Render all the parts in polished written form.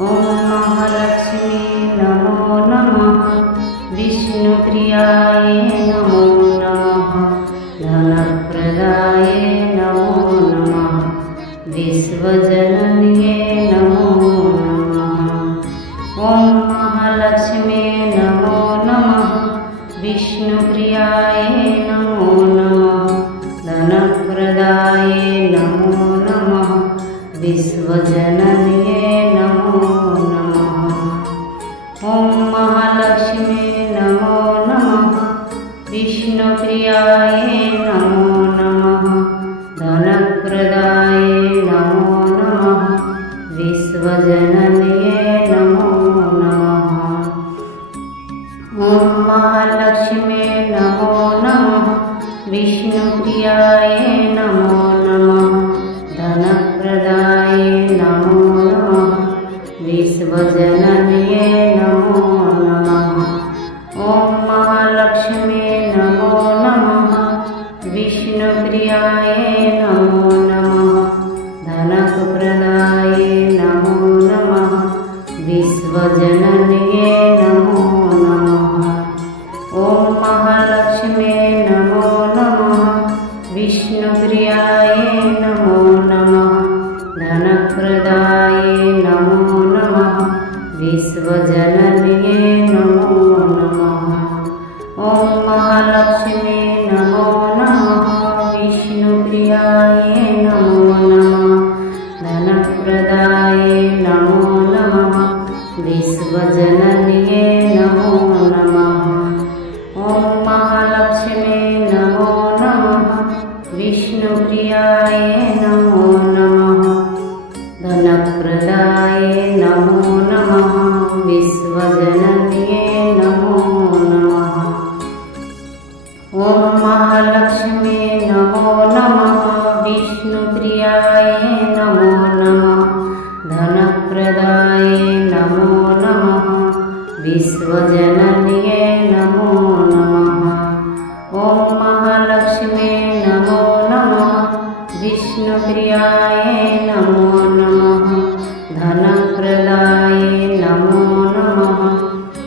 ॐ महालक्ष्मी नमो नमः। विष्णुप्रियाय नमो नमः। धनप्रदाय नमो नमः। विश्वजनन्ये नमो नमः। ॐ महालक्ष्मी नमो नमः। विष्णुप्रियाय नमो नमः। धनप्रदाय नमो नमः। विश्वजनन्ये नमो नमः। ॐ महालक्ष्मी नमो नमः। विष्णुप्रियाय नमो नमः। धनप्रदाय नमो नमः। विश्वजनन्ये नमो नमः। ॐ महालक्ष्मी नमो नमः। विष्णुप्रियाय नमो नमः। धनप्रदाय नमो नमः। विश्वजनन्ये नमो नमः। ॐ महालक्ष्मी नमो नमः। विष्णुप्रियाय नमो नमः। धनप्रदाय नमो नमः। विश्वजनन्ये नमो नमः। ॐ महालक्ष्मी नमो नमः। विष्णुप्रियाय नमो नमः। धनप्रदाय नमो नमः। विश्वजनन्ये नमो नमः। ॐ महालक्ष्मी नमो नमः। विष्णुप्रियाय नमो नमः। धनप्रदाय नमो नमः। विश्वजनन्ये नमो नमः। ॐ महालक्ष्मी नमो नमः। विष्णुप्रियाय नमो नमः। धनप्रदाय नमो नमः। विश्वजनन्ये नमो नमः। ॐ महालक्ष्मी नमो नमः। विष्णुप्रियाय नमो नमः। धनप्रदाय नमो नमः। विश्वजनन्ये नमो नमः। ॐ महालक्ष्मी नमो नमः। विष्णुप्रियाय नमो नमः। धनप्रदाय नमो नमः।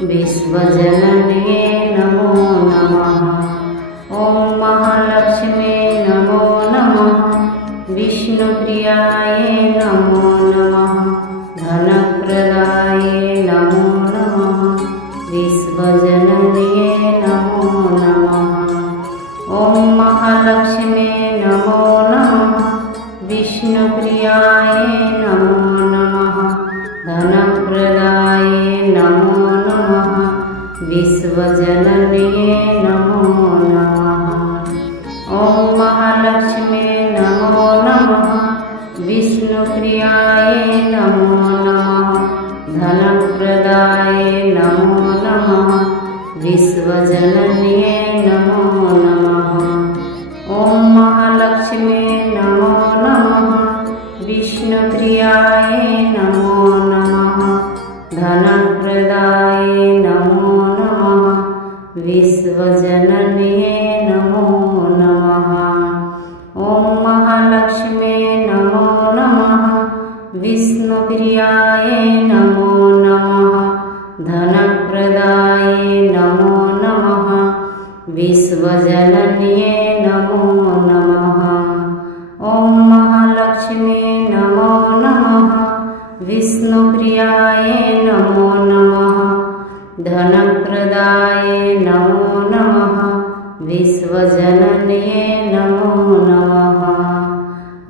विश्वजनन्ये नमो नमः। ॐ महालक्ष्मी नमो नमः। विष्णुप्रियाय नमो नमः। धनप्रदाय नमो नमः। विश्वजनन्ये नमो नमः। ॐ महालक्ष्मी नमो नमः। विष्णुप्रियाय नमो नमः। धनप्रदाय नमो नमः। विश्वजनन्ये नमो नमः। ॐ महालक्ष्मी नमो नमः। विष्णुप्रियाय नमो नमः। धनप्रदाय नमो नमः। विश्वजनन्ये नमो नमः। ॐ महालक्ष्मी नमो नमः। विष्णुप्रियाय नमो नमः। धनप्रदाय नमो नमः। विश्वजनन्ये नमो नमः। ॐ महालक्ष्मी नमो नमः। विष्णुप्रियाय नमो नमः। धनप्रदाय नमो नमः। विश्वजनन्ये नमो नमः। ॐ महालक्ष्मी नमो नमः। विष्णुप्रियाय नमो नमः। धनप्रदाय नमो नमः। विश्वजनन्ये नमो नमः।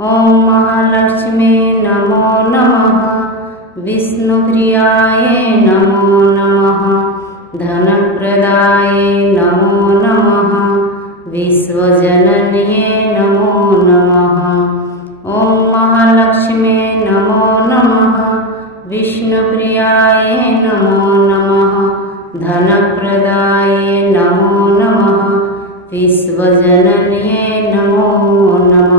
ॐ महालक्ष्मी नमो नमः। विष्णुप्रियाय नमो नमः। धनप्रदाय नमो नमः। विश्वजनन्ये नमो नमः। ॐ महालक्ष्मी नमो नमः। विष्णुप्रियाय नमो नमः। धनप्रदाय नमो नमः। विश्वजनन्ये नमो नमः।